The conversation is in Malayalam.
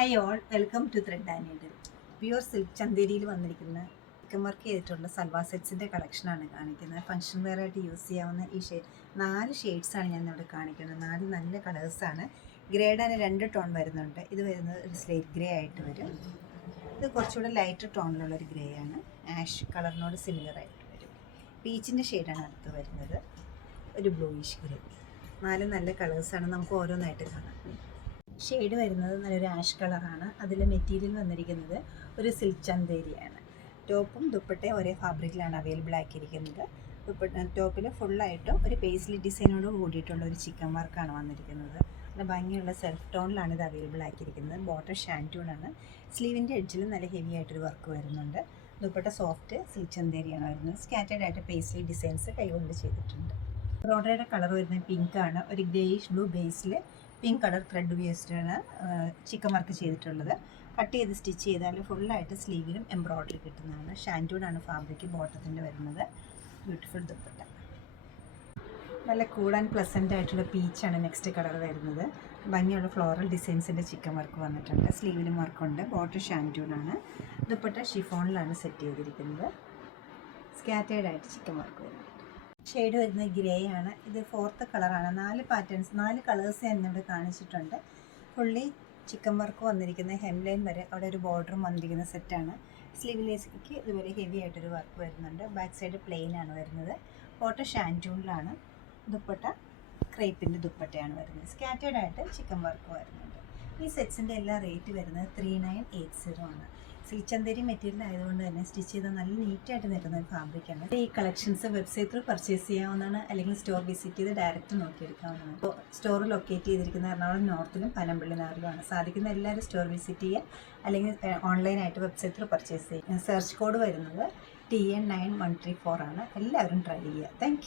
Hi all, welcome to thread and needle. Pure silk ചന്തേരിയിൽ വന്നിരിക്കുന്ന ചിക്കൻ വർക്ക് ചെയ്തിട്ടുള്ള സൽവാർ സെറ്റ്സിൻ്റെ കളക്ഷനാണ് കാണിക്കുന്നത്. ഫംഗ്ഷൻ വെയർ ആയിട്ട് യൂസ് ചെയ്യാവുന്ന ഈ നാല് ഷെയ്ഡ്സാണ് ഞാൻ ഇവിടെ കാണിക്കുന്നത്. നാല് നല്ല കളേഴ്സാണ്. ഗ്രേഡാണ് 2 ടോൺ വരുന്നുണ്ട്. ഇത് വരുന്നത് ഒരു സ്ലേറ്റ് ഗ്രേ ആയിട്ട് വരും. ഇത് കുറച്ചുകൂടെ ലൈറ്റ് ടോണിലുള്ളൊരു ഗ്രേ ആണ്. ആഷ് കളറിനോട് സിമിലർ ആയിട്ട് വരും. പീച്ചിൻ്റെ ഷെയ്ഡാണ് അടുത്ത് വരുന്നത്. ഒരു ബ്ലൂയിഷ് ഗ്രേ. നാല് നല്ല കളേഴ്സാണ്. നമുക്ക് ഓരോന്നായിട്ട് കാണാം. ഷെയ്ഡ് വരുന്നത് നല്ലൊരു ആഷ് കളറാണ്. അതിൽ മെറ്റീരിയൽ വന്നിരിക്കുന്നത് ഒരു സിൽക്ക് ചന്തേരിയാണ്. ടോപ്പും ദുപ്പട്ടയും ഒരേ ഫാബ്രിക്കിലാണ് അവൈലബിൾ ആക്കിയിരിക്കുന്നത്. ടോപ്പിൽ ഫുള്ളായിട്ടും ഒരു പേസ്ലി ഡിസൈനോട് കൂടിയിട്ടുള്ള ഒരു ചിക്കൻ വർക്കാണ് വന്നിരിക്കുന്നത്. നല്ല ഭംഗിയുള്ള സെൽഫ് ടോണിലാണ് ഇത് അവൈലബിൾ ആക്കിയിരിക്കുന്നത്. ബോട്ടം ഷാൻറ്റൂണാണ്. സ്ലീവിൻ്റെ എഡ്ജിൽ നല്ല ഹെവി ആയിട്ടൊരു വർക്ക് വരുന്നുണ്ട്. ദുപ്പട്ട സോഫ്റ്റ് സിൽക്ക് ചന്തേരിയാണ് വരുന്നത്. സ്കാറ്റേഡ് ആയിട്ട് പേസ്ലി ഡിസൈൻസ് കൈകൊണ്ട് ചെയ്തിട്ടുണ്ട്. എംബ്രോയ്ഡറിയുടെ കളർ വരുന്നത് പിങ്കാണ്. ഒരു ഗ്രേയിഷ് ബ്ലൂ ബേസിൽ പിങ്ക് കളർ ത്രെഡ് ഉപയോഗിച്ചിട്ടാണ് ചിക്കൻ വർക്ക് ചെയ്തിട്ടുള്ളത്. കട്ട് ചെയ്ത് സ്റ്റിച്ച് ചെയ്താൽ ഫുള്ളായിട്ട് സ്ലീവിലും എംബ്രോയ്ഡറി കിട്ടുന്നതാണ്. ഷാൻറ്റൂണാണ് ഫാബ്രിക് ബോട്ടത്തിൻ്റെ വരുന്നത്. ബ്യൂട്ടിഫുൾ ദുപ്പട്ട. നല്ല കൂൾ ആൻഡ് പ്ലസൻ്റ് ആയിട്ടുള്ള പീച്ചാണ് നെക്സ്റ്റ് കളർ വരുന്നത്. ഭംഗിയുള്ള ഫ്ലോറൽ ഡിസൈൻസിൻ്റെ ചിക്കൻ വർക്ക് വന്നിട്ടുണ്ട്. സ്ലീവിലും വർക്കുണ്ട്. ബോട്ടം ഷാൻറ്റൂണാണ്. ദുപ്പട്ട ഷിഫോണിലാണ് സെറ്റ് ചെയ്തിരിക്കുന്നത്. സ്കാറ്റേഡ് ആയിട്ട് ചിക്കൻ വർക്ക് വരുന്നുണ്ട്. ഷെയ്ഡ് വരുന്നത് ഗ്രേ ആണ്. ഇത് 4th കളറാണ്. 4 പാറ്റേൺസ് 4 കളേഴ്സ് ഞാൻ ഇവിടെ കാണിച്ചിട്ടുണ്ട്. ഫുള്ളി ചിക്കൻ വർക്ക് വന്നിരിക്കുന്ന ഹെംലൈൻ വരെ അവിടെ ഒരു ബോർഡറും വന്നിരിക്കുന്ന സെറ്റാണ്. സ്ലീവ്ലെസ്സിലേക്ക് ഇതുപോലെ ഹെവി ആയിട്ടൊരു വർക്ക് വരുന്നുണ്ട്. ബാക്ക് സൈഡ് പ്ലെയിൻ ആണ് വരുന്നത്. ബോട്ടം ഷാൻറ്റൂണിലാണ്. ദുപ്പട്ട ക്രേപ്പിൻ്റെ ദുപ്പട്ടയാണ് വരുന്നത്. സ്കാറ്റേഡ് ആയിട്ട് ചിക്കൻ വർക്ക് വരുന്നുണ്ട്. ഈ സെറ്റ്സിൻ്റെ എല്ലാ റേറ്റ് വരുന്നത് 3980 ആണ്. സിൽക്ക് ചന്തേരി മെറ്റീരിയൽ ആയതുകൊണ്ട് തന്നെ സ്റ്റിച്ച് ചെയ്താൽ നല്ല നീറ്റായിട്ട് നിൽക്കുന്ന ഒരു ഫാബ്രിക്കാണ്. ഈ കളക്ഷൻസ് വെബ്സൈറ്റ് ത്രൂ പർച്ചേസ് ചെയ്യാവുന്നതാണ്, അല്ലെങ്കിൽ സ്റ്റോർ വിസിറ്റ് ചെയ്ത് ഡയറക്റ്റ് നോക്കിയെടുക്കാവുന്നതാണ്. ഇപ്പോൾ സ്റ്റോർ ലൊക്കേറ്റ് ചെയ്തിരിക്കുന്ന എറണാകുളം നോർത്തിലും പനമ്പള്ളി നാറിലുമാണ്. സാധിക്കുന്ന എല്ലാവരും സ്റ്റോർ വിസിറ്റ് ചെയ്യുക, അല്ലെങ്കിൽ ഓൺലൈനായിട്ട് വെബ്സൈറ്റ് ത്രൂ പർച്ചേസ് ചെയ്യുക. സെർച്ച് കോഡ് വരുന്നത് TN9134 ആണ്. എല്ലാവരും ട്രൈ ചെയ്യുക. താങ്ക്